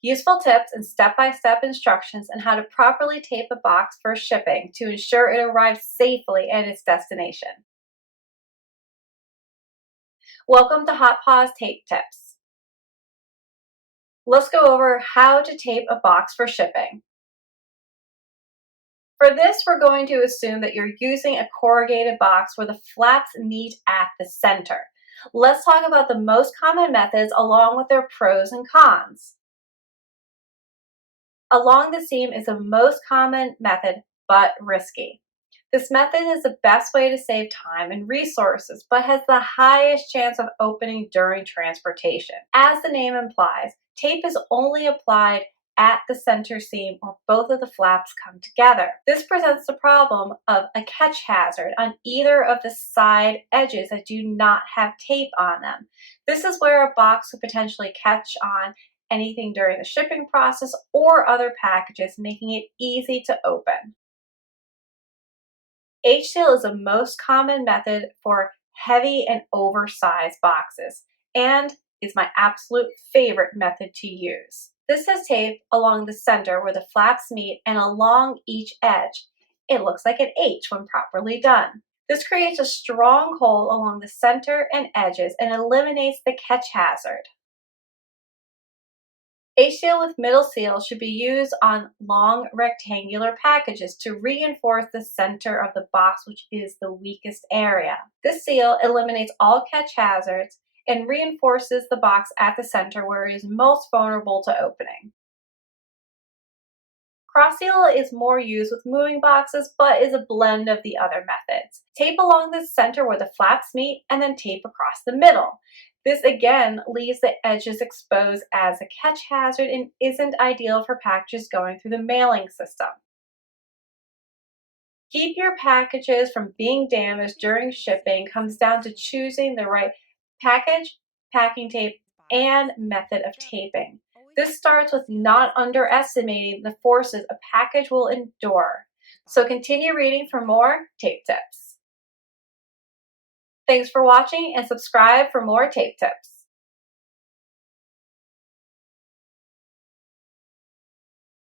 Useful tips and step-by-step instructions on how to properly tape a box for shipping to ensure it arrives safely at its destination. Welcome to Pawz Tape Tips. Let's go over how to tape a box for shipping. For this, we're going to assume that you're using a corrugated box where the flaps meet at the center. Let's talk about the most common methods along with their pros and cons. Along the seam is the most common method, but risky. This method is the best way to save time and resources, but has the highest chance of opening during transportation. As the name implies, tape is only applied at the center seam or both of the flaps come together. This presents the problem of a catch hazard on either of the side edges that do not have tape on them. This is where a box could potentially catch on anything during the shipping process or other packages, making it easy to open. H-seal is the most common method for heavy and oversized boxes and is my absolute favorite method to use. This has tape along the center where the flaps meet and along each edge. It looks like an H when properly done. This creates a strong hole along the center and edges and eliminates the catch hazard. H-seal with middle seal should be used on long rectangular packages to reinforce the center of the box, which is the weakest area. This seal eliminates all catch hazards and reinforces the box at the center where it is most vulnerable to opening. Cross seal is more used with moving boxes, but is a blend of the other methods. Tape along the center where the flaps meet and then tape across the middle. This again leaves the edges exposed as a catch hazard and isn't ideal for packages going through the mailing system. Keep your packages from being damaged during shipping comes down to choosing the right package, packing tape, and method of taping. This starts with not underestimating the forces a package will endure. So continue reading for more tape tips. Thanks for watching and subscribe for more tape tips.